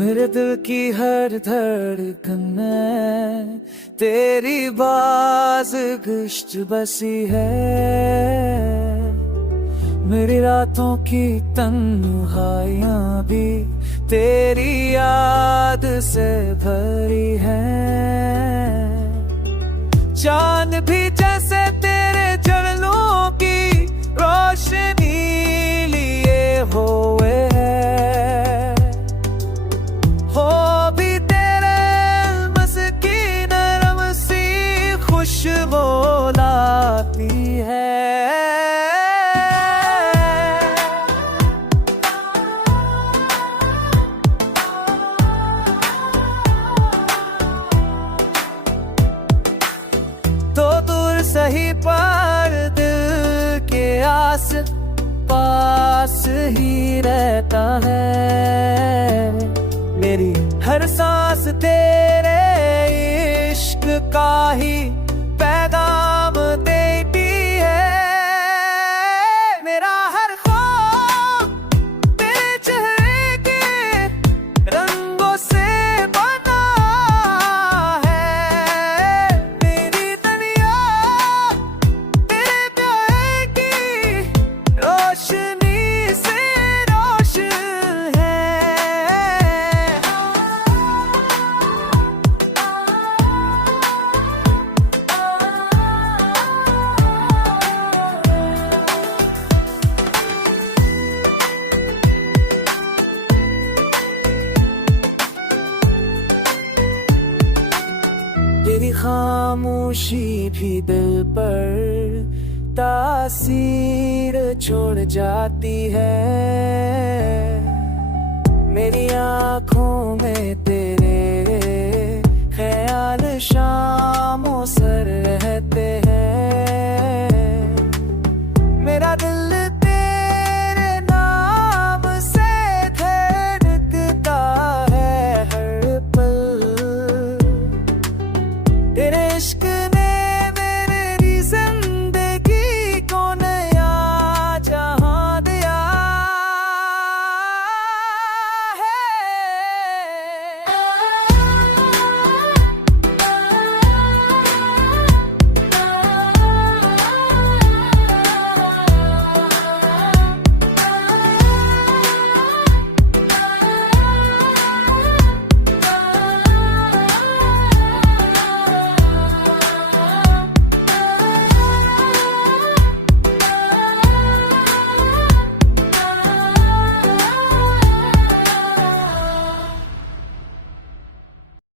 मेरे दिल की हर धड़कन में तेरी बाज गुश्त बसी है। मेरी रातों की तन्हाइयां भी तेरी याद से भरी हैं। चांद भी जैसे तेरे चरणों की रोशनी लिए हुए है। हो भी तेरे मस्की नरम सी खुशबू लाती है। तो दूर सही पर दिल के आस पास ही रहता है। मेरी हर सांस तेरे इश्क का ही पैगाम देती है। मेरा हर ख्वाब तेरे चेहरे के रंगों से बना है। मेरी दुनिया तेरे प्यार की रोशनी से रोशन है। तेरी खामोशी भी दिल पर तासीर छोड़ जाती है। मेरी आँखों में तेरे ख्याल शामों सर रहते